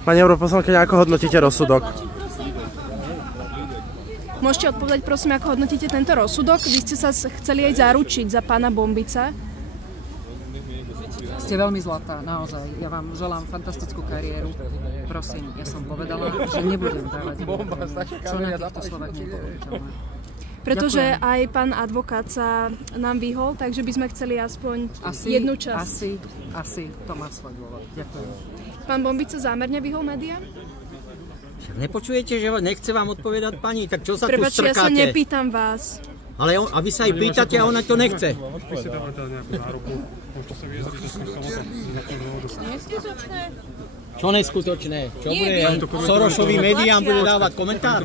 Pani europoslankyňa, ako hodnotíte rozsudok? Môžete odpovedať, prosím, ako hodnotíte tento rozsudok? Vy ste sa chceli aj zaručiť za pána Bombica. Ste veľmi zlatá, naozaj. Ja vám želám fantastickú kariéru. Prosím, ja som povedala, že nebudem dávať. Čo na týchto slovách nepovedala. Pretože aj pán advokát sa nám vyhol, takže by sme chceli aspoň jednu časť. Asi to má svoj dôvod. Ďakujem. Pán Bombica zámerne vyhol médiám? Nepočujete, že nechce vám odpovedať pani? Tak čo sa tu Prepáčte, strkáte? ja sa nepýtam vás. Ale a vy sa jej pýtate a ona to nechce. Neskutočné. Čo neskutočné? Čo bude? Sorošovým médiám bude dávať komentár?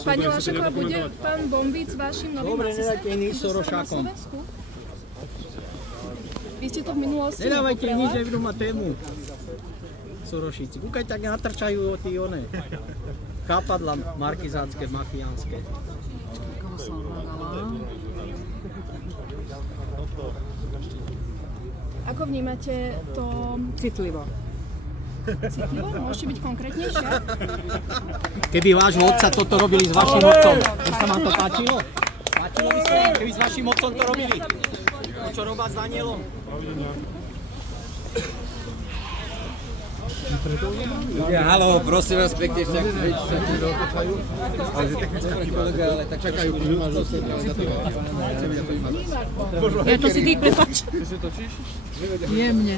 Pani Lašaková, bude pán Bombic vašim novým Dobre, asistentom? nedajte iný Sorošákom. Vy ste to v minulosti Nedávajte nepoprela? nič, nebudú mať tému. Sorošíci. Kúkaj, tak natrčajú o tí one. Chápadla markizánske, mafiánske. Koho som hľadala? Ako vnímate to Citlivo. citlivo? Môžete byť konkrétnejšia? Keby vášho otca toto robili s vašim otcom, by sa vám to páčilo? Páčilo by sa vám, keby s vašim otcom to robili? To, čo robá s Danielom? Haló, prosím vás pekne, však ale že technická kolega, ale tak čakajú, že máš do sebe. Ja to si ty, prepáč. Jemne.